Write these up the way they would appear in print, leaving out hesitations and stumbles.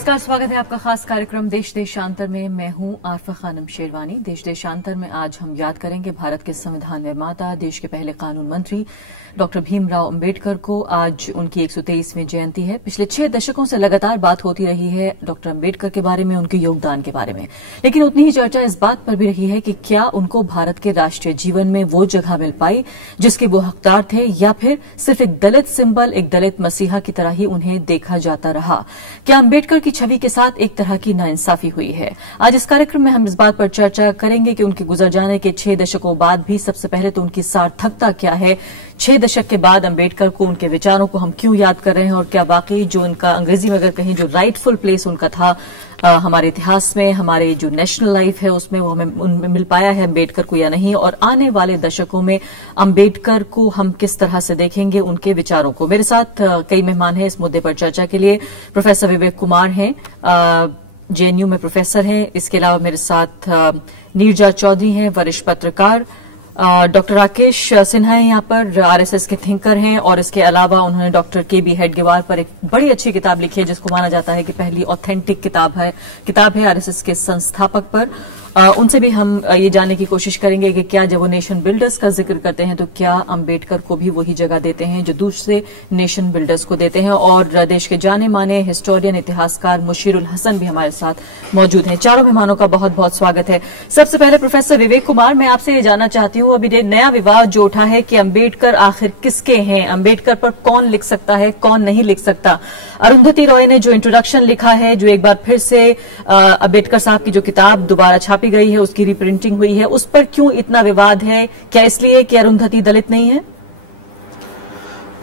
नमस्कार, स्वागत है आपका खास कार्यक्रम देश देशांतर में। मैं हूं आरफा खानम शेरवानी। देश देशांतर में आज हम याद करेंगे भारत के संविधान निर्माता, देश के पहले कानून मंत्री डॉक्टर भीमराव अंबेडकर को। आज उनकी 123वीं जयंती है। पिछले 6 दशकों से लगातार बात होती रही है डॉक्टर अंबेडकर के बारे में, उनके योगदान के बारे में, लेकिन उतनी ही चर्चा इस बात पर भी रही है कि क्या उनको भारत के राष्ट्रीय जीवन में वो जगह मिल पाई जिसके वो हकदार थे, या फिर सिर्फ एक दलित सिंबल, एक दलित मसीहा की तरह ही उन्हें देखा जाता रहा। क्या अंबेडकर की छवि के साथ एक तरह की नाइंसाफी हुई है? आज इस कार्यक्रम में हम इस बात पर चर्चा करेंगे कि उनके गुजर जाने के 6 दशकों बाद भी सबसे पहले तो उनकी सार्थकता क्या है। 6 दशक के बाद अंबेडकर को, उनके विचारों को हम क्यों याद कर रहे हैं, और क्या वाकई जो उनका, अंग्रेजी में अगर कहीं, जो राइटफुल प्लेस उनका था हमारे इतिहास में, हमारे जो नेशनल लाइफ है उसमें, वो हमें उनमें मिल पाया है अंबेडकर को या नहीं। और आने वाले दशकों में अंबेडकर को हम किस तरह से देखेंगे, उनके विचारों को। मेरे साथ कई मेहमान हैं इस मुद्दे पर चर्चा के लिए। प्रोफेसर विवेक कुमार हैं, जेएनयू में प्रोफेसर हैं। इसके अलावा मेरे साथ नीरजा चौधरी हैं, वरिष्ठ पत्रकार। डॉक्टर राकेश सिन्हा है यहाँ पर, आरएसएस के थिंकर हैं, और इसके अलावा उन्होंने डॉक्टर के.बी. हेडगेवार पर एक बड़ी अच्छी किताब लिखी है जिसको माना जाता है कि पहली ऑथेंटिक किताब है आरएसएस के संस्थापक पर। उनसे भी हम ये जानने की कोशिश करेंगे कि क्या जब वो नेशन बिल्डर्स का जिक्र करते हैं तो क्या अंबेडकर को भी वही जगह देते हैं जो दूसरे नेशन बिल्डर्स को देते हैं। और देश के जाने माने हिस्टोरियन, इतिहासकार मुशीरुल हसन भी हमारे साथ मौजूद हैं। चारों मेहमानों का बहुत बहुत स्वागत है। सबसे पहले प्रोफेसर विवेक कुमार, मैं आपसे ये जानना चाहती हूँ, अभी नया विवाद जो उठा है कि अंबेडकर आखिर किसके हैं, अंबेडकर पर कौन लिख सकता है, कौन नहीं लिख सकता। अरुंधति रॉय ने जो इंट्रोडक्शन लिखा है, जो एक बार फिर से अंबेडकर साहब की जो किताब दोबारा छापी गई है, उसकी रिप्रिंटिंग हुई है, उस पर क्यों इतना विवाद है? क्या इसलिए कि अरुंधति दलित नहीं है?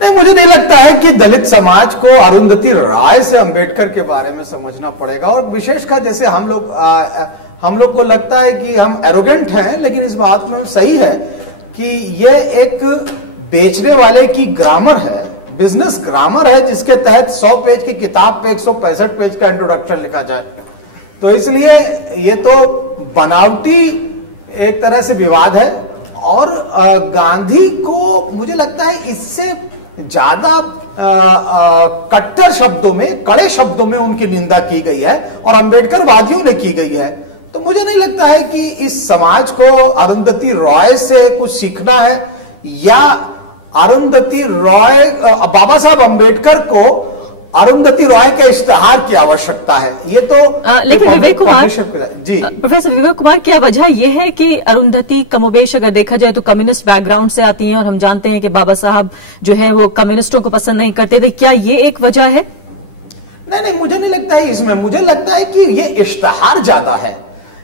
नहीं, मुझे नहीं लगता है कि दलित समाज को अरुंधति राय से अंबेडकर के बारे में समझना पड़ेगा। और विशेषकर जैसे हम लोग को लगता है कि हम एरोगेंट हैं, लेकिन इस बात में सही है कि ये एक बेचने वाले की ग्रामर है, बिजनेस ग्रामर है, जिसके तहत 100 पेज की किताब पे 165 पेज का इंट्रोडक्शन लिखा जाए। तो इसलिए ये तो बनावटी एक तरह से विवाद है। और गांधी को मुझे लगता है इससे ज्यादा कट्टर शब्दों में, कड़े शब्दों में उनकी निंदा की गई है और अंबेडकर वादियों ने की गई है। तो मुझे नहीं लगता है कि इस समाज को अरुंधति रॉय से कुछ सीखना है, या अरुंधति रॉय, बाबा साहब अंबेडकर को अरुंधति रॉय के इश्तेहार की आवश्यकता है। ये तो लेकिन विवेक कुमार जी, प्रोफेसर विवेक कुमार, क्या वजह यह है कि अरुंधति कमोबेश अगर देखा जाए तो कम्युनिस्ट बैकग्राउंड से आती हैं, और हम जानते हैं कि बाबा साहब जो है वो कम्युनिस्टों को पसंद नहीं करते थे। क्या ये एक वजह है? नहीं, मुझे नहीं लगता है इसमें। मुझे लगता है कि ये इश्तेहार ज्यादा है,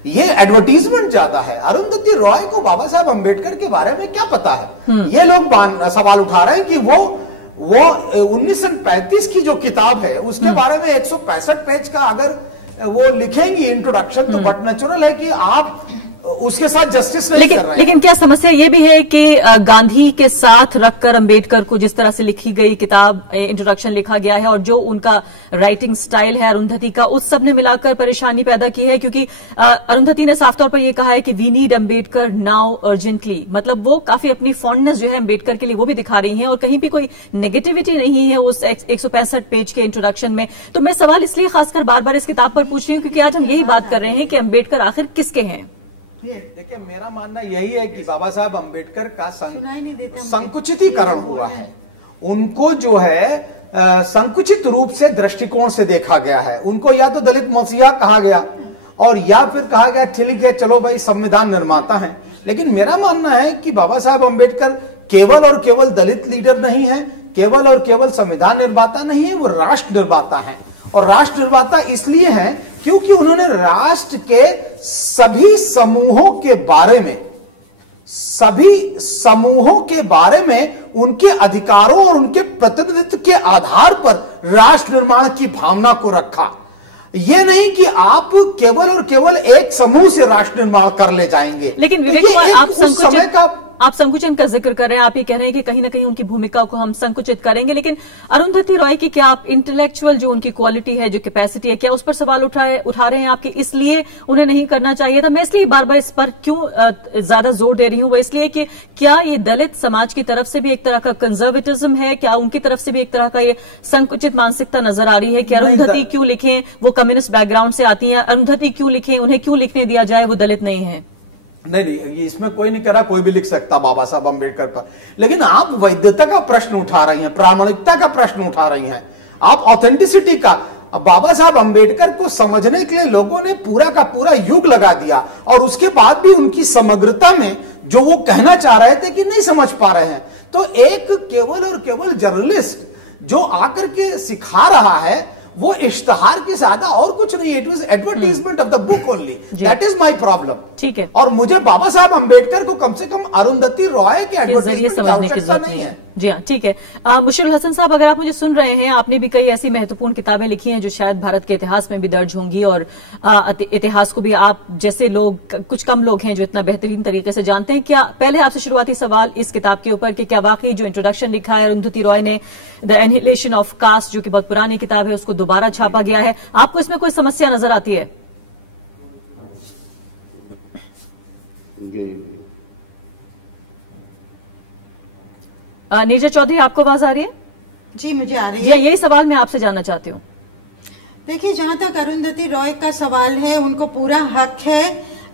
ये एडवर्टीजमेंट ज्यादा है। अरुंधति रॉय को बाबा साहब अंबेडकर के बारे में क्या पता है? ये लोग सवाल उठा रहे हैं कि वो 1935 की जो किताब है उसके बारे में 165 पेज का अगर वो लिखेंगी इंट्रोडक्शन, तो बट नेचुरल है कि आप उसके साथ जस्टिस नहीं कर रहे हैं। लेकिन क्या समस्या ये भी है कि गांधी के साथ रखकर अंबेडकर को जिस तरह से लिखी गई किताब, इंट्रोडक्शन लिखा गया है, और जो उनका राइटिंग स्टाइल है अरुंधति का, उस सब ने मिलाकर परेशानी पैदा की है? क्योंकि अरुंधति ने साफ तौर पर यह कहा है कि we need Ambedkar now urgently. मतलब वो काफी अपनी फॉन्डनेस जो है अंबेडकर के लिए वो भी दिखा रही है, और कहीं भी कोई नेगेटिविटी नहीं है उस 165 पेज के इंट्रोडक्शन में। तो मैं सवाल इसलिए खासकर बार बार इस किताब पर पूछ रही हूँ क्योंकि आज हम यही बात कर रहे हैं कि अंबेडकर आखिर किसके हैं। देखिए, मेरा मानना यही है कि बाबा साहब अंबेडकर का संकुचितीकरण हुआ है। उनको जो है संकुचित रूप से दृष्टिकोण से देखा गया है। उनको या तो दलित मसीहा कहा गया, और या फिर कहा गया ठीक है चलो भाई संविधान निर्माता हैं। लेकिन मेरा मानना है कि बाबा साहब अंबेडकर केवल और केवल दलित लीडर नहीं है, केवल और केवल संविधान निर्माता नहीं है, वो राष्ट्र निर्माता है। और राष्ट्र निर्माता इसलिए हैं क्योंकि उन्होंने राष्ट्र के सभी समूहों के बारे में उनके अधिकारों और उनके प्रतिनिधित्व के आधार पर राष्ट्र निर्माण की भावना को रखा। ये नहीं कि आप केवल और केवल एक समूह से राष्ट्र निर्माण कर ले जाएंगे। लेकिन विवेक कुमार, आप संकुचन का जिक्र कर रहे हैं, आप ये कह रहे हैं कि कहीं ना कहीं उनकी भूमिका को हम संकुचित करेंगे, लेकिन अरुंधति रॉय की क्या आप इंटेलेक्चुअल जो उनकी क्वालिटी है, जो कैपेसिटी है, क्या उस पर सवाल उठा रहे हैं आपके, इसलिए उन्हें नहीं करना चाहिए था? मैं इसलिए बार बार इस पर क्यों ज्यादा जोर दे रही हूं, वो इसलिए कि क्या ये दलित समाज की तरफ से भी एक तरह का कंजर्वेटिज्म है, क्या उनकी तरफ से भी एक तरह का ये संकुचित मानसिकता नजर आ रही है कि अरुंधति क्यों लिखें, वो कम्युनिस्ट बैकग्राउंड से आती हैं, अरुंधति क्यों लिखें, उन्हें क्यों लिखने दिया जाए, वो दलित नहीं है? नहीं, इसमें कोई नहीं कह रहा, कोई भी लिख सकता बाबा साहब अम्बेडकर पर, लेकिन आप वैधता का प्रश्न उठा रही हैं, प्रामाणिकता का प्रश्न उठा रही हैं, आप ऑथेंटिसिटी का। बाबा साहब अम्बेडकर को समझने के लिए लोगों ने पूरा का पूरा युग लगा दिया, और उसके बाद भी उनकी समग्रता में जो वो कहना चाह रहे थे कि नहीं समझ पा रहे हैं। तो एक केवल और केवल जर्नलिस्ट जो आकर के सिखा रहा है, वो इश्तहार के साथ और कुछ नहीं, it was advertisement of the book only, that is my problem. ठीक है, और मुझे बाबा साहब अम्बेडकर को कम से कम अरुंधति रॉय के एडवर्टाइजमेंट की आवश्यकता नहीं है। जी हाँ, ठीक है। मुशर्रफ हसन साहब, अगर आप मुझे सुन रहे हैं, आपने भी कई ऐसी महत्वपूर्ण किताबें लिखी हैं जो शायद भारत के इतिहास में भी दर्ज होंगी, और इतिहास को भी आप जैसे लोग, कुछ कम लोग हैं जो इतना बेहतरीन तरीके से जानते हैं। क्या पहले आपसे शुरुआती सवाल इस किताब के ऊपर कि क्या वाकई जो इंट्रोडक्शन लिखा है अरुंधति रॉय ने, द एनिहिलेशन ऑफ कास्ट, जो कि बहुत पुरानी किताब है, उसको दोबारा छापा गया है, आपको इसमें कोई समस्या नजर आती है? नीरजा चौधरी, आपको आवाज आ रही है? जी, मुझे आ रही है। यही सवाल मैं आपसे जानना चाहती हूँ। देखिए, जहां तक अरुंधति रॉय का सवाल है, उनको पूरा हक है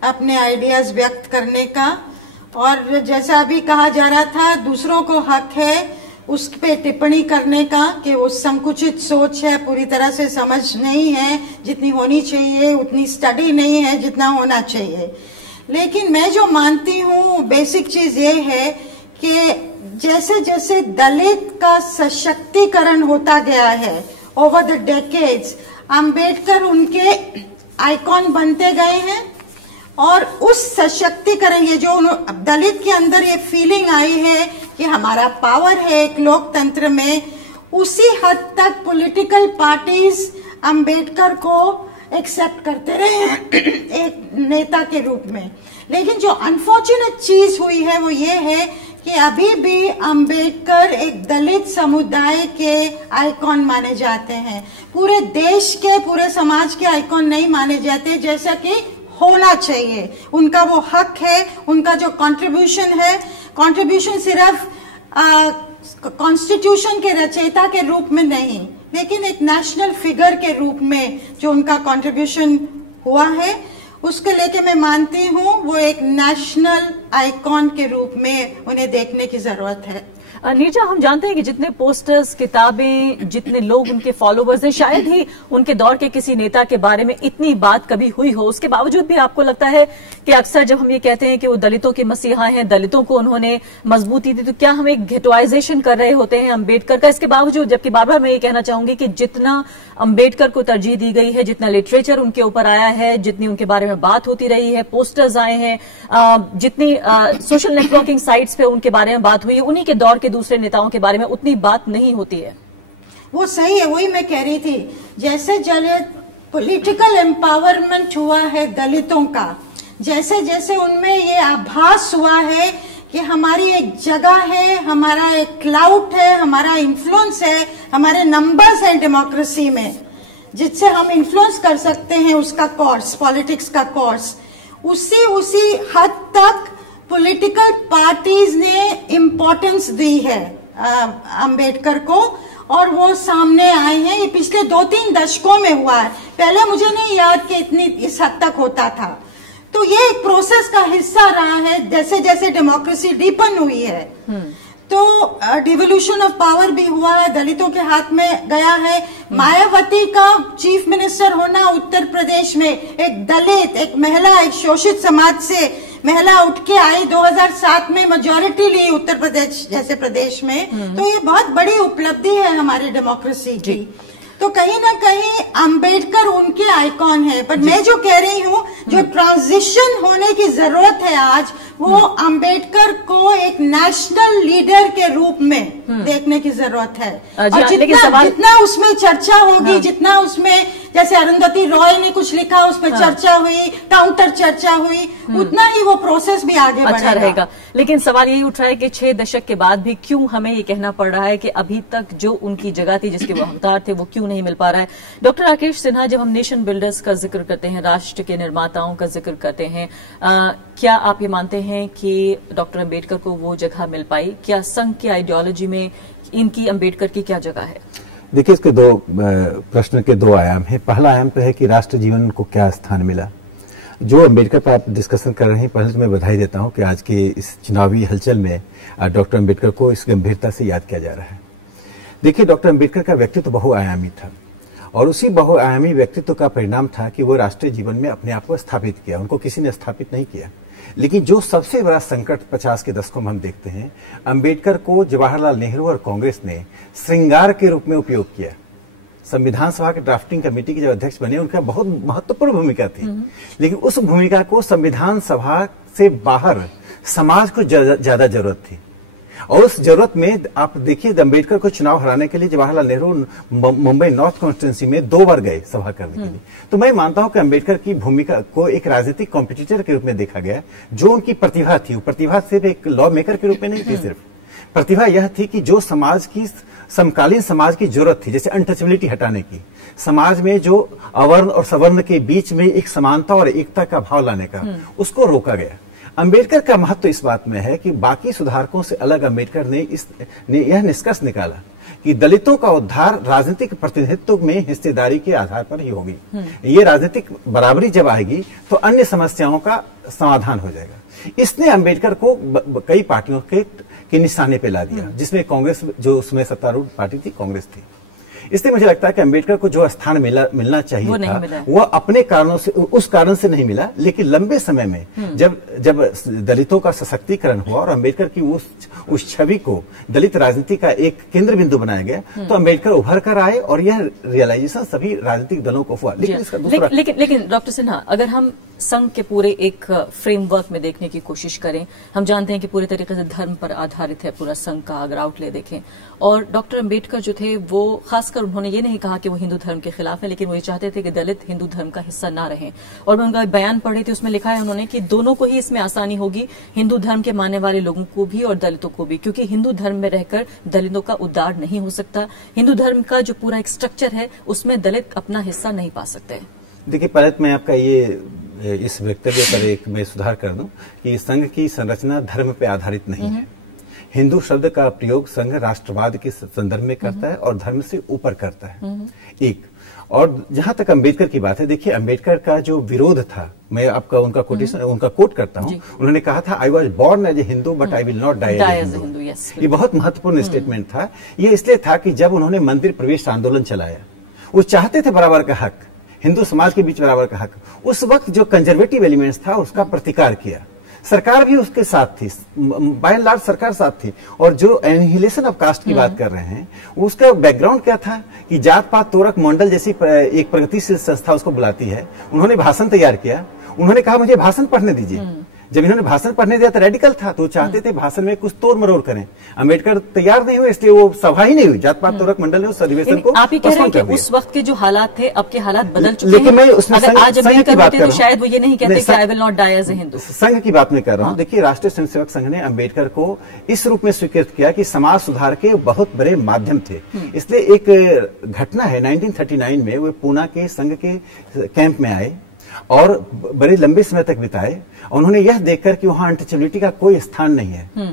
अपने आइडियाज व्यक्त करने का, और जैसा अभी कहा जा रहा था, दूसरों को हक है उस पे टिप्पणी करने का कि वो संकुचित सोच है, पूरी तरह से समझ नहीं है जितनी होनी चाहिए, उतनी स्टडी नहीं है जितना होना चाहिए। लेकिन मैं जो मानती हूँ, बेसिक चीज ये है कि जैसे जैसे दलित का सशक्तिकरण होता गया है ओवर द डेकेड्स, अंबेडकर उनके आइकॉन बनते गए हैं, और उस सशक्तिकरण, ये जो दलित के अंदर ये फीलिंग आई है कि हमारा पावर है एक लोकतंत्र में, उसी हद तक पॉलिटिकल पार्टीज अंबेडकर को एक्सेप्ट करते रहे हैं एक नेता के रूप में। लेकिन जो अनफॉर्चुनेट चीज हुई है वो ये है कि अभी भी अंबेडकर एक दलित समुदाय के आइकॉन माने जाते हैं, पूरे देश के, पूरे समाज के आइकॉन नहीं माने जाते, जैसा कि होना चाहिए। उनका वो हक है, उनका जो कंट्रीब्यूशन है, कंट्रीब्यूशन सिर्फ कॉन्स्टिट्यूशन के रचयिता के रूप में नहीं, लेकिन एक नेशनल फिगर के रूप में जो उनका कंट्रीब्यूशन हुआ है, उसको लेके मैं मानती हूँ वो एक नेशनल आइकॉन के रूप में उन्हें देखने की जरूरत है। नीरजा, हम जानते हैं कि जितने पोस्टर्स, किताबें, जितने लोग उनके फॉलोवर्स हैं, शायद ही उनके दौर के किसी नेता के बारे में इतनी बात कभी हुई हो। उसके बावजूद भी आपको लगता है कि अक्सर जब हम ये कहते हैं कि वो दलितों के मसीहा हैं, दलितों को उन्होंने मजबूती दी, तो क्या हम एक घेटवाइजेशन कर रहे होते हैं अम्बेडकर का? इसके बावजूद, जबकि बार बार मैं ये कहना चाहूंगी कि जितना अम्बेडकर को तरजीह दी गई है, जितना लिटरेचर उनके ऊपर आया है, जितनी उनके बारे में बात होती रही है, पोस्टर्स आए हैं, जितनी सोशल नेटवर्किंग साइट्स पे उनके बारे में बात हुई है, उन्हीं के दौर के दूसरे नेताओं के बारे में उतनी बात नहीं होती है। वो सही है, वही मैं कह रही थी। जैसे पॉलिटिकल एम्पावरमेंट हुआ है दलितों का, जैसे जैसे उनमें ये आभास हुआ है कि हमारी एक जगह है, हमारा एक क्लाउड है, हमारा इन्फ्लुएंस है, हमारे नंबर्स हैं डेमोक्रेसी में, जिससे हम इन्फ्लुएंस कर सकते हैं उसका कोर्स, पॉलिटिक्स का कोर्स, उसी हद तक पॉलिटिकल पार्टीज ने इम्पोर्टेंस दी है अंबेडकर को, और वो सामने आए हैं। ये पिछले 2-3 दशकों में हुआ है, पहले मुझे नहीं याद कि इतनी इस हद तक होता था। तो ये एक प्रोसेस का हिस्सा रहा है, जैसे जैसे डेमोक्रेसी डीपन हुई है। तो डिवोल्यूशन ऑफ पावर भी हुआ है, दलितों के हाथ में गया है। मायावती का चीफ मिनिस्टर होना उत्तर प्रदेश में, एक दलित, एक महिला, एक शोषित समाज से महिला उठ के आई, 2007 में मेजॉरिटी ली उत्तर प्रदेश जैसे प्रदेश में। तो ये बहुत बड़ी उपलब्धि है हमारी डेमोक्रेसी की। तो कहीं ना कहीं अंबेडकर उनके आइकॉन है। पर मैं जो कह रही हूँ, जो ट्रांजिशन होने की जरूरत है आज, वो अंबेडकर को एक नेशनल लीडर के रूप में देखने की जरूरत है। और जितना उसमें चर्चा होगी, जितना उसमें जैसे अरुंधति रॉय ने कुछ लिखा, उस पर चर्चा हुई, काउंटर चर्चा हुई, उतना ही वो प्रोसेस भी आगे अच्छा रहेगा। लेकिन सवाल यही उठ रहा है कि 6 दशक के बाद भी क्यों हमें ये कहना पड़ रहा है कि अभी तक जो उनकी जगह थी, जिसके वो हकदार थे, वो क्यों नहीं मिल पा रहा है। डॉक्टर राकेश सिन्हा, जब हम नेशन बिल्डर्स का जिक्र करते हैं, राष्ट्र के निर्माताओं का जिक्र करते हैं, क्या आप ये मानते हैं कि डॉक्टर अम्बेडकर को वो जगह मिल पाई? क्या संघ की आइडियोलॉजी में इनकी अम्बेडकर की क्या जगह है? देखिए, इसके प्रश्न के 2 आयाम हैं। पहला आयाम तो है कि राष्ट्र जीवन को क्या स्थान मिला। जो अम्बेडकर पर आप डिस्कशन कर रहे हैं, पहले तो मैं बधाई देता हूं कि आज के इस चुनावी हलचल में डॉक्टर अम्बेडकर को इस गंभीरता से याद किया जा रहा है। देखिए, डॉक्टर अम्बेडकर का व्यक्तित्व बहुआयामी था और उसी बहुआयामी व्यक्तित्व का परिणाम था कि वो राष्ट्रीय जीवन में अपने आप को स्थापित किया। उनको किसी ने स्थापित नहीं किया। लेकिन जो सबसे बड़ा संकट 50 के दशकों में हम देखते हैं, अम्बेडकर को जवाहरलाल नेहरू और कांग्रेस ने श्रृंगार के रूप में उपयोग किया। संविधान सभा के ड्राफ्टिंग कमेटी के जब अध्यक्ष बने, उनका बहुत महत्वपूर्ण भूमिका थी, लेकिन उस भूमिका को संविधान सभा से बाहर समाज को ज्यादा जरूरत थी। और उस जरूरत में आप देखिए, अम्बेडकर को चुनाव हराने के लिए जवाहरलाल नेहरू मुंबई नॉर्थ कॉन्स्टिट्यूंसी में 2 बार गए सभा करने के लिए। तो मैं मानता हूं कि अम्बेडकर की भूमिका को एक राजनीतिक कॉम्पिटिटर के रूप में देखा गया। जो उनकी प्रतिभा थी, वो प्रतिभा सिर्फ एक लॉ मेकर के रूप में नहीं थी। सिर्फ प्रतिभा यह थी कि जो समाज की समकालीन समाज की जरूरत थी, जैसे अनटचेबिलिटी हटाने की, समाज में जो अवर्ण और सवर्ण के बीच में एक समानता और एकता का भाव लाने का, उसको रोका गया। अम्बेडकर का महत्व इस बात में है कि बाकी सुधारकों से अलग अम्बेडकर ने यह निष्कर्ष निकाला कि दलितों का उद्धार राजनीतिक प्रतिनिधित्व में हिस्सेदारी के आधार पर ही होगी। ये राजनीतिक बराबरी जब आएगी तो अन्य समस्याओं का समाधान हो जाएगा। इसने अम्बेडकर को कई पार्टियों के निशाने पे ला दिया, जिसमें कांग्रेस, जो उसमें सत्तारूढ़ पार्टी थी, कांग्रेस थी। इसलिए मुझे लगता है कि अम्बेडकर को जो स्थान मिलना चाहिए था, वो अपने कारणों से, उस कारण से नहीं मिला। लेकिन लंबे समय में जब दलितों का सशक्तिकरण हुआ और अम्बेडकर की उस छवि को दलित राजनीति का एक केंद्र बिंदु बनाया गया, तो अम्बेडकर उभर कर आए और यह रियलाइजेशन सभी राजनीतिक दलों को हुआ। लेकिन डॉक्टर सिन्हा, अगर हम संघ के पूरे एक फ्रेमवर्क में देखने की कोशिश करें, हम जानते हैं कि पूरे तरीके से धर्म पर आधारित है पूरा संघ का, अगर आउटले देखें। और डॉक्टर अम्बेडकर जो थे, वो खासकर उन्होंने ये नहीं कहा कि वो हिंदू धर्म के खिलाफ है, लेकिन वो ये चाहते थे कि दलित हिंदू धर्म का हिस्सा ना रहें। और मैं उनका बयान पढ़ी थी, उसमें लिखा है उन्होंने कि दोनों को ही इसमें आसानी होगी, हिंदू धर्म के मानने वाले लोगों को भी और दलितों को भी, क्योंकि हिंदू धर्म में रहकर दलितों का उद्धार नहीं हो सकता। हिंदू धर्म का जो पूरा एक स्ट्रक्चर है, उसमें दलित अपना हिस्सा नहीं पा सकते। देखिए, पहले मैं आपका इस वक्तव्य पर एक मैं सुधार कर दूं कि संघ की संरचना धर्म पे आधारित नहीं है। हिंदू शब्द का प्रयोग संघ राष्ट्रवाद के संदर्भ में करता है और धर्म से ऊपर करता है। एक और जहां तक अम्बेडकर की बात है, देखिए, अम्बेडकर का जो विरोध था, मैं आपका उनका कोट करता हूं। उन्होंने कहा था, I was born as a Hindu but I will not die as a Hindu. ये बहुत महत्वपूर्ण स्टेटमेंट था। ये इसलिए था कि जब उन्होंने मंदिर प्रवेश आंदोलन चलाया, वो चाहते थे बराबर का हक, हिंदू समाज के बीच बराबर का हक। उस वक्त जो कंजर्वेटिव एलिमेंट्स था, उसका प्रतिकार किया। सरकार भी उसके साथ थी, बाय एंड लार्ज सरकार साथ थी। और जो एनिहिलेशन ऑफ कास्ट की बात कर रहे हैं, उसका बैकग्राउंड क्या था कि जात पात तोरक मंडल जैसी एक प्रगतिशील संस्था उसको बुलाती है। उन्होंने भाषण तैयार किया, उन्होंने कहा मुझे भाषण पढ़ने दीजिए। जब इन्होंने भाषण पढ़ने दिया तो रेडिकल था, तो चाहते थे भाषण में कुछ तोड़ मरोड़ करें। अम्बेडकर तैयार नहीं हुए, इसलिए वो सभा ही नहीं हुई। जात पात तोरक मंडल ने उस अधिवेशन को आप ही कह रहे हैं कि उस वक्त के जो हालात थे, अब के हालात बदल चुके हैं। मैं उसमें अगर आज अम्बेडकर होते तो शायद वो ये नहीं कहते कि I will not die as a Hindu. संघ की बात मैं कर रहा हूँ। देखिए, राष्ट्रीय स्वयंसेवक संघ ने अम्बेडकर को इस रूप में स्वीकृत किया कि समाज सुधार के बहुत बड़े माध्यम थे। इसलिए एक घटना है 1939 में, वो पूना के संघ के कैंप में आए और बड़े लंबे समय तक बिताए। उन्होंने यह देखकर कि वहां अनटचेबिलिटी का कोई स्थान नहीं है,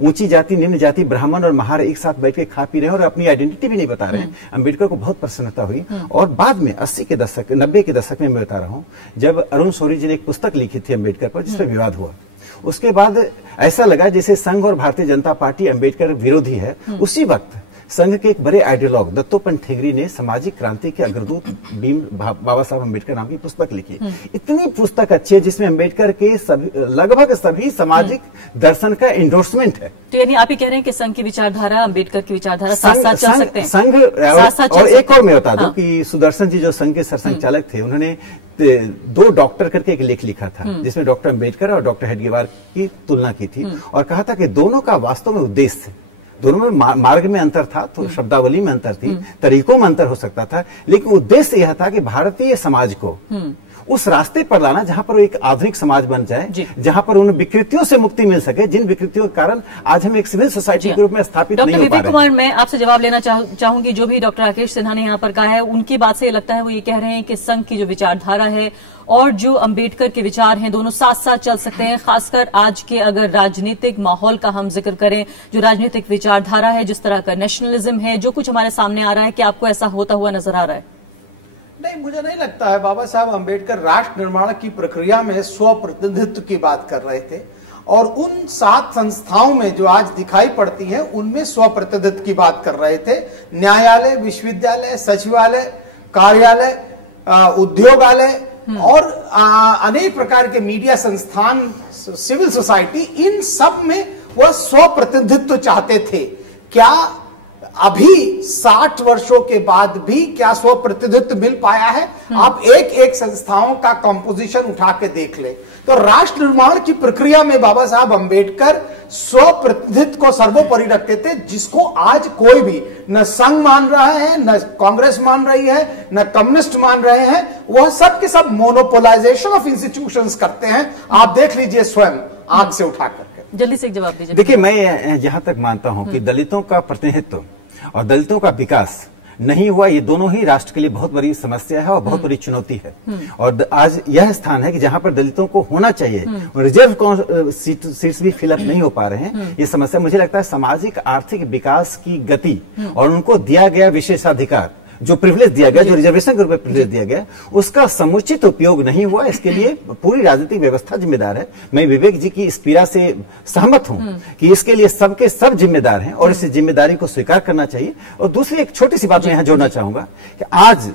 ऊंची जाति निम्न जाति ब्राह्मण और महार एक साथ बैठ के खा पी रहे हैं और अपनी आइडेंटिटी भी नहीं बता रहे हैं, अम्बेडकर को बहुत प्रसन्नता हुई। और बाद में 80 के दशक 90 के दशक में मैं बता रहा हूं, जब अरुण शौरी जी ने एक पुस्तक लिखी थी अम्बेडकर पर, जिसपे विवाद हुआ, उसके बाद ऐसा लगा जैसे संघ और भारतीय जनता पार्टी अम्बेडकर विरोधी है। उसी वक्त संघ के एक बड़े आइडियोलॉग दत्तोपंत ठेंगरी ने सामाजिक क्रांति के अग्रदूत बाबा साहब अम्बेडकर नाम की पुस्तक लिखी। इतनी पुस्तक अच्छी है जिसमें अम्बेडकर के लगभग सभी सामाजिक दर्शन का इंडोर्समेंट है। तो यानी आप ही कह रहे हैं कि संघ की विचारधारा, अम्बेडकर की विचारधारा साथ साथ चल सकते हैं। संघ और एक और मैं बता दूं कि सुदर्शन जी जो संघ के सरसंघचालक थे, उन्होंने 2 डॉक्टर करके एक लेख लिखा था, जिसमें डॉक्टर अम्बेडकर और डॉक्टर हेडगेवार की तुलना की थी और कहा था कि दोनों का वास्तव में उद्देश्य दोनों में मार्ग में अंतर था, तो शब्दावली में अंतर थी, तरीकों में अंतर हो सकता था, लेकिन उद्देश्य यह था कि भारतीय समाज को उस रास्ते पर लाना जहां पर वो एक आधुनिक समाज बन जाए, जहां पर उन विकृतियों से मुक्ति मिल सके जिन विकृतियों के कारण आज हम एक सिविल सोसाइटी के रूप में स्थापित नहीं हो पा रहे। डॉक्टर विवेक कुमार, मैं आपसे जवाब लेना चाहूंगी। जो भी डॉक्टर राकेश सिन्हा ने यहाँ पर कहा है, उनकी बात से लगता है वो ये कह रहे हैं कि संघ की जो विचारधारा है और जो अंबेडकर के विचार हैं, दोनों साथ साथ चल सकते हैं। खासकर आज के अगर राजनीतिक माहौल का हम जिक्र करें, जो राजनीतिक विचारधारा है, जिस तरह का नेशनलिज्म है, जो कुछ हमारे सामने आ रहा है, क्या आपको ऐसा होता हुआ नजर आ रहा है? नहीं, मुझे नहीं लगता है। बाबा साहब अंबेडकर राष्ट्र निर्माण की प्रक्रिया में स्व प्रतिनिधित्व की बात कर रहे थे और उन 7 संस्थाओं में जो आज दिखाई पड़ती हैं उनमें स्व प्रतिनिधित्व की बात कर रहे थे। न्यायालय, विश्वविद्यालय, सचिवालय, कार्यालय, उद्योगालय और अनेक प्रकार के मीडिया संस्थान, सिविल सोसाइटी, इन सब में वह स्व प्रतिनिधित्व चाहते थे। क्या अभी 60 वर्षों के बाद भी क्या स्व प्रतिनिधित्व मिल पाया है? आप एक एक संस्थाओं का कंपोजिशन उठा के देख ले तो राष्ट्र निर्माण की प्रक्रिया में बाबा साहब अंबेडकर स्व प्रतिनिधित्व को सर्वोपरि रखते थे, जिसको आज कोई भी न संघ मान रहा है, न कांग्रेस मान रही है, न कम्युनिस्ट मान रहे हैं। वह सब के सब मोनोपोलाइजेशन ऑफ इंस्टीट्यूशंस करते हैं। आप देख लीजिए स्वयं आंख से उठा करके। जल्दी से एक जवाब दीजिए। देखिए, मैं जहां तक मानता हूं कि दलितों का प्रतिनिधित्व और दलितों का विकास नहीं हुआ, ये दोनों ही राष्ट्र के लिए बहुत बड़ी समस्या है और बहुत बड़ी चुनौती है। और आज यह स्थान है कि जहां पर दलितों को होना चाहिए, रिजर्व सीट्स भी फिलअप नहीं हो पा रहे हैं। ये समस्या, मुझे लगता है सामाजिक आर्थिक विकास की गति और उनको दिया गया विशेषाधिकार, जो प्रिविलेज दिया गया, जो रिजर्वेशन के रूप में प्रिविलेज दिया गया, उसका समुचित उपयोग नहीं हुआ। इसके लिए पूरी राजनीतिक व्यवस्था जिम्मेदार है। मैं विवेक जी की इस पीड़ा से सहमत हूं कि इसके लिए सबके सब जिम्मेदार हैं और इस जिम्मेदारी को स्वीकार करना चाहिए। और दूसरी एक छोटी सी बात मैं यहां जोड़ना चाहूंगा कि आज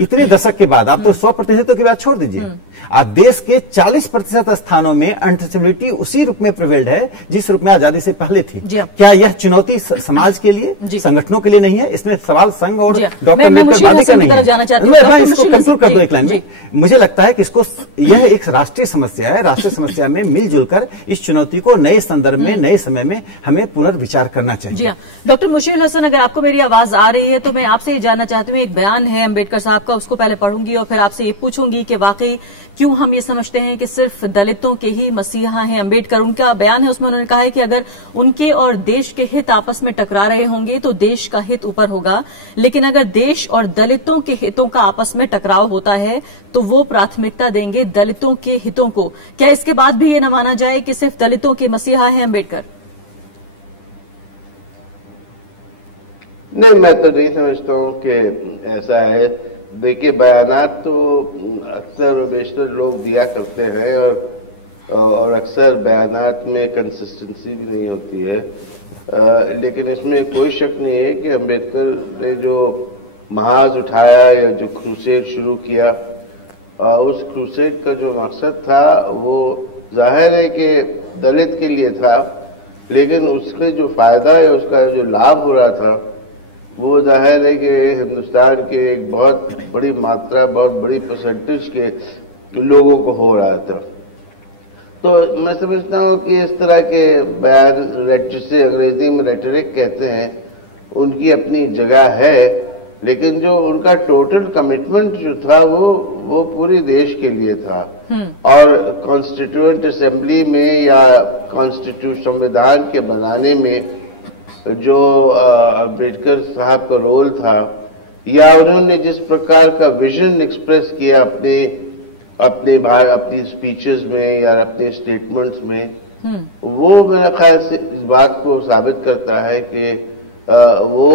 इतने दशक के बाद, आप तो स्व प्रतिनिधित्व की बात छोड़ दीजिए, आज देश के 40% स्थानों में अनटचेबिलिटी उसी रूप में प्रिवेल्ड है जिस रूप में आजादी से पहले थी। क्या यह चुनौती समाज के लिए, संगठनों के लिए नहीं है? इसमें सवाल संघ और डॉक्टर अम्बेडकर वादी का नहीं है। मैं इसको कंक्लूड कर दूं एक लाइन में। मुझे लगता है कि इसको, यह एक राष्ट्रीय समस्या है। राष्ट्रीय समस्या में मिलजुल कर इस चुनौती को नए संदर्भ में, नए समय में हमें पुनर्विचार करना चाहिए। डॉक्टर मुशीर हसन, अगर आपको मेरी आवाज आ रही है तो मैं आपसे ये जानना चाहती हूँ, एक बयान है अम्बेडकर साहब का, उसको पहले पढ़ूंगी और फिर आपसे ये पूछूंगी कि वाकई क्यों हम ये समझते हैं कि सिर्फ दलितों के ही मसीहा हैं अम्बेडकर। उनका बयान है, उसमें उन्होंने कहा है कि अगर उनके और देश के हित आपस में टकरा रहे होंगे तो देश का हित ऊपर होगा, लेकिन अगर देश और दलितों के हितों का आपस में टकराव होता है तो वो प्राथमिकता देंगे दलितों के हितों को। क्या इसके बाद भी ये न माना जाए कि सिर्फ दलितों के मसीहा हैं अम्बेडकर? नहीं, मैं तो नहीं समझता हूँ कि ऐसा है। देखिए, बयानात तो अक्सर बेशतर लोग दिया करते हैं और अक्सर बयानात में कंसिस्टेंसी भी नहीं होती है। लेकिन इसमें कोई शक नहीं है कि अम्बेडकर ने जो महाज उठाया या जो क्रूसेड शुरू किया, उस क्रूसेड का जो मकसद था वो जाहिर है कि दलित के लिए था, लेकिन उसका जो फायदा है, उसका जो लाभ हो रहा था, वो जाहिर है कि हिंदुस्तान के एक बहुत बड़ी मात्रा, बहुत बड़ी परसेंटेज के लोगों को हो रहा था। तो मैं समझता हूँ कि इस तरह के बयान, जिसे अंग्रेजी में रेटरिक कहते हैं, उनकी अपनी जगह है, लेकिन जो उनका टोटल कमिटमेंट जो था वो पूरे देश के लिए था। और कॉन्स्टिट्यूएंट असेंबली में या संविधान के बनाने में जो अम्बेडकर साहब का रोल था, या उन्होंने जिस प्रकार का विजन एक्सप्रेस किया अपनी स्पीचेस में या अपने स्टेटमेंट्स में, वो मेरे ख्याल से इस बात को साबित करता है कि वो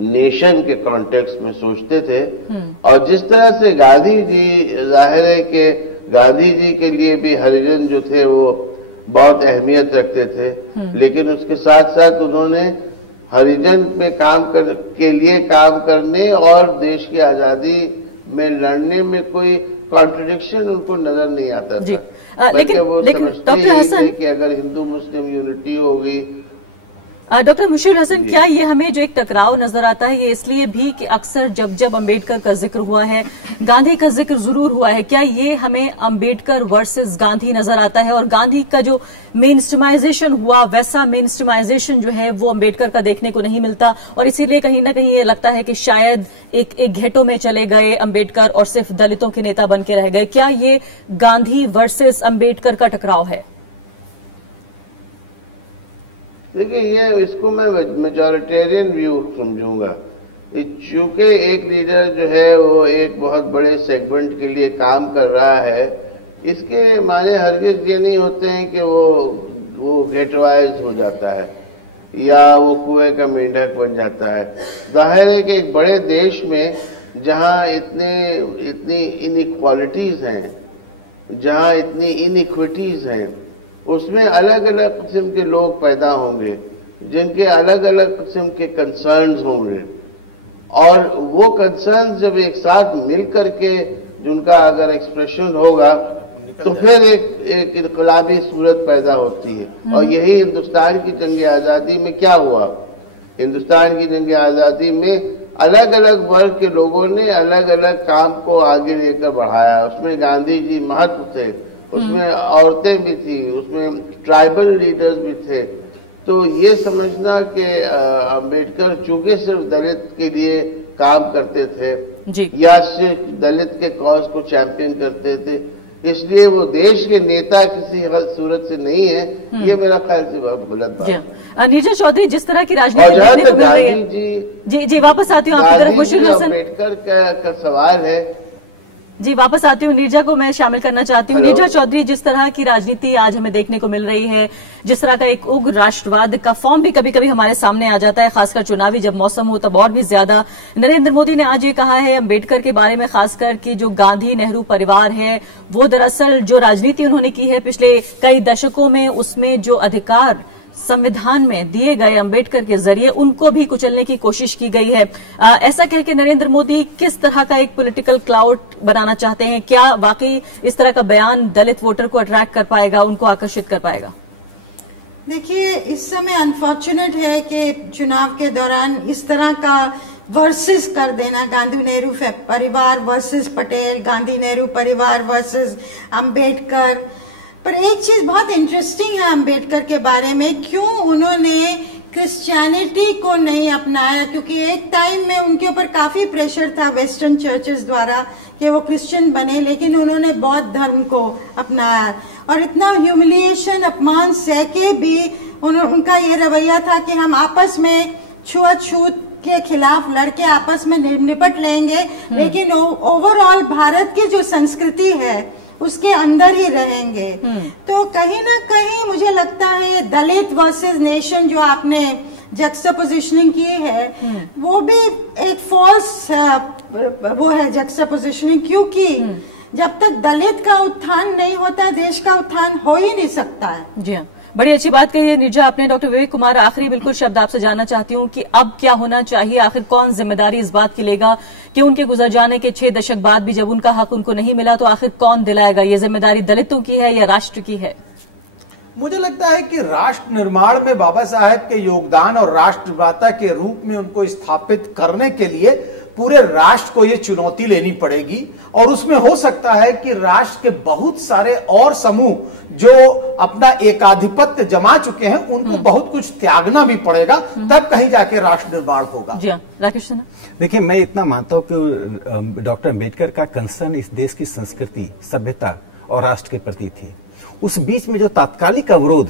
नेशन के कॉन्टेक्स्ट में सोचते थे। और जिस तरह से गांधी जी, जाहिर है कि गांधी जी के लिए भी हरिजन जो थे वो बहुत अहमियत रखते थे, लेकिन उसके साथ साथ उन्होंने हरिजन में के लिए काम करने और देश की आजादी में लड़ने में कोई कॉन्ट्रडिक्शन उनको नजर नहीं आता था। लेकिन वो डॉक्टर हसन, कि अगर हिंदू मुस्लिम यूनिटी होगी डॉक्टर मुशीर हसन, क्या ये हमें जो एक टकराव नजर आता है ये इसलिए भी कि अक्सर जब अंबेडकर का जिक्र हुआ है, गांधी का जिक्र जरूर हुआ है, क्या ये हमें अंबेडकर वर्सेस गांधी नजर आता है और गांधी का जो मेन स्ट्रीमाइजेशन हुआ वैसा मेन स्ट्रीमाइजेशन जो है वो अंबेडकर का देखने को नहीं मिलता और इसीलिए कहीं ना कहीं ये लगता है कि शायद एक घेटों में चले गए अंबेडकर और सिर्फ दलितों के नेता बन के रह गए? क्या ये गांधी वर्सेस अंबेडकर का टकराव है? देखिए, ये इसको मैं मेजॉरिटेरियन व्यू समझूंगा। चूंकि एक लीडर जो है वो एक बहुत बड़े सेगमेंट के लिए काम कर रहा है, इसके माने हरगिज ये नहीं होते हैं कि वो गेटवाइज हो जाता है या वो कुएं का मेंढक बन जाता है। जाहिर है कि एक बड़े देश में जहां इतनी इनइक्वालिटीज हैं, जहां इतनी इनइक्विटीज हैं, उसमें अलग अलग किस्म के लोग पैदा होंगे जिनके अलग अलग किस्म के कंसर्न्स होंगे और वो कंसर्न्स जब एक साथ मिल करके जिनका अगर एक्सप्रेशन होगा तो फिर एक इनकलाबी सूरत पैदा होती है। और यही हिंदुस्तान की जंग आजादी में क्या हुआ। हिंदुस्तान की जंग आजादी में अलग अलग वर्ग के लोगों ने अलग अलग काम को आगे लेकर बढ़ाया। उसमें गांधी जी महत्व थे, उसमें औरतें भी थी, उसमें ट्राइबल लीडर्स भी थे। तो ये समझना कि अंबेडकर चूंकि सिर्फ दलित के लिए काम करते थे जी, या सिर्फ दलित के कॉज को चैंपियन करते थे इसलिए वो देश के नेता किसी सूरत से नहीं है, ये मेरा ख्याल से बहुत गलत बात है। नीरजा चौधरी, जिस तरह की राजनीति देखने को मिल रही है, जी वापस आती हूँ आपकी तरफ। मुशीर हसन, अम्बेडकर का सवाल है जी, वापस आती हूँ। नीरजा को मैं शामिल करना चाहती हूँ। नीरजा चौधरी, जिस तरह की राजनीति आज हमें देखने को मिल रही है, जिस तरह का एक उग्र राष्ट्रवाद का फॉर्म भी कभी कभी हमारे सामने आ जाता है, खासकर चुनावी जब मौसम हो तब और भी ज्यादा। नरेंद्र मोदी ने आज ये कहा है अंबेडकर के बारे में, खासकर कि जो गांधी नेहरू परिवार है वो दरअसल जो राजनीति उन्होंने की है पिछले कई दशकों में, उसमें जो अधिकार संविधान में दिए गए अंबेडकर के जरिए उनको भी कुचलने की कोशिश की गई है। ऐसा कह के नरेंद्र मोदी किस तरह का एक पॉलिटिकल क्लाउड बनाना चाहते हैं? क्या वाकई इस तरह का बयान दलित वोटर को अट्रैक्ट कर पाएगा, उनको आकर्षित कर पाएगा? देखिए, इस समय अनफॉर्चुनेट है कि चुनाव के दौरान इस तरह का वर्सेस कर देना, गांधी नेहरू परिवार वर्सेस पटेल, गांधी नेहरू परिवार वर्सेस अंबेडकर। पर एक चीज बहुत इंटरेस्टिंग है अंबेडकर के बारे में, क्यों उन्होंने क्रिश्चियनिटी को नहीं अपनाया? क्योंकि एक टाइम में उनके ऊपर काफी प्रेशर था वेस्टर्न चर्चेस द्वारा कि वो क्रिश्चियन बने, लेकिन उन्होंने बौद्ध धर्म को अपनाया और इतना ह्यूमिलिएशन, अपमान सह के भी उनका ये रवैया था कि हम आपस में छुआछूत के खिलाफ लड़के आपस में निपट लेंगे, लेकिन ओवरऑल भारत की जो संस्कृति है उसके अंदर ही रहेंगे। तो कहीं ना कहीं मुझे लगता है दलित वर्सेस नेशन जो आपने जक्सटापोजिशनिंग की है वो भी एक फॉल्स वो है जक्सटापोजिशनिंग, क्योंकि जब तक दलित का उत्थान नहीं होता देश का उत्थान हो ही नहीं सकता है। जी हाँ, बड़ी अच्छी बात कही है नीरजा आपने। डॉक्टर विवेक कुमार, आखिरी बिल्कुल शब्द आपसे जानना चाहती हूँ कि अब क्या होना चाहिए? आखिर कौन जिम्मेदारी इस बात की लेगा कि उनके गुजर जाने के 6 दशक बाद भी जब उनका हक उनको नहीं मिला तो आखिर कौन दिलाएगा? ये जिम्मेदारी दलितों की है या राष्ट्र की है? मुझे लगता है कि राष्ट्र निर्माण में बाबा साहेब के योगदान और राष्ट्रमाता के रूप में उनको स्थापित करने के लिए पूरे राष्ट्र को ये चुनौती लेनी पड़ेगी और उसमें हो सकता है कि राष्ट्र के बहुत सारे और समूह जो अपना एकाधिपत्य जमा चुके हैं उनको बहुत कुछ त्यागना भी पड़ेगा, तब कहीं जाके राष्ट्र निर्माण होगा। जी हाँ, राकेश सिन्हा। देखिए, मैं इतना मानता हूं कि डॉक्टर अम्बेडकर का कंसर्न इस देश की संस्कृति, सभ्यता और राष्ट्र के प्रति थी। उस बीच में जो तात्कालिक अवरोध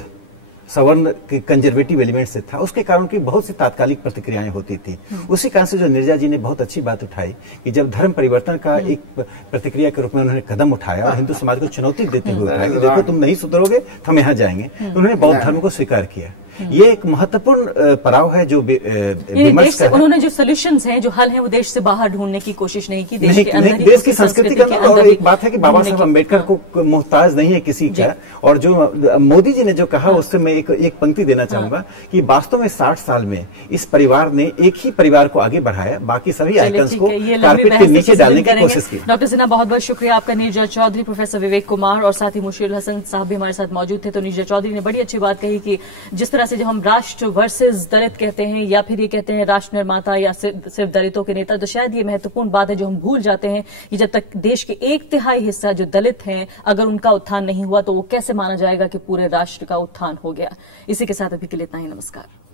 सवर्ण के कंजर्वेटिव एलिमेंट से था, उसके कारण की बहुत सी तात्कालिक प्रतिक्रियाएं होती थी। उसी कारण से जो नीरजा जी ने बहुत अच्छी बात उठाई कि जब धर्म परिवर्तन का एक प्रतिक्रिया के रूप में उन्होंने कदम उठाया और हिंदू समाज को चुनौती देते हुए उठाया कि देखो तुम नहीं सुधरोगे तो हम यहाँ जाएंगे, उन्होंने बौद्ध धर्म को स्वीकार किया। ये एक महत्वपूर्ण पड़ाव है जो विमर्श कर उन्होंने जो सोल्यूशंस हैं, जो हल हैं, वो देश से बाहर ढूंढने की कोशिश नहीं की, देश के अंदर ही, देश की संस्कृति के अंदर। और एक बात है कि बाबा साहब अम्बेडकर को मोहताज नहीं है किसी का। और जो मोदी जी ने जो कहा उससे मैं एक पंक्ति देना चाहूंगा कि वास्तव में 60 साल में इस परिवार ने एक ही परिवार को आगे बढ़ाया, बाकी सभी आइकन्स को कारपेट के नीचे डालने की कोशिश की। डॉक्टर सिन्हा, बहुत बहुत शुक्रिया आपका। नीरजा चौधरी, प्रोफेसर विवेक कुमार और साथ ही मुशीर हसन साहब भी हमारे साथ मौजूद थे। तो नीरजा चौधरी ने बड़ी अच्छी बात कही कि जिस तरह से जब हम राष्ट्र वर्सेस दलित कहते हैं या फिर ये कहते हैं राष्ट्र निर्माता या सिर्फ दलितों के नेता, तो शायद ये महत्वपूर्ण बात है जो हम भूल जाते हैं कि जब तक देश के 1/3 हिस्सा जो दलित हैं, अगर उनका उत्थान नहीं हुआ तो वो कैसे माना जाएगा कि पूरे राष्ट्र का उत्थान हो गया। इसी के साथ अभी के लिए इतना ही। नमस्कार।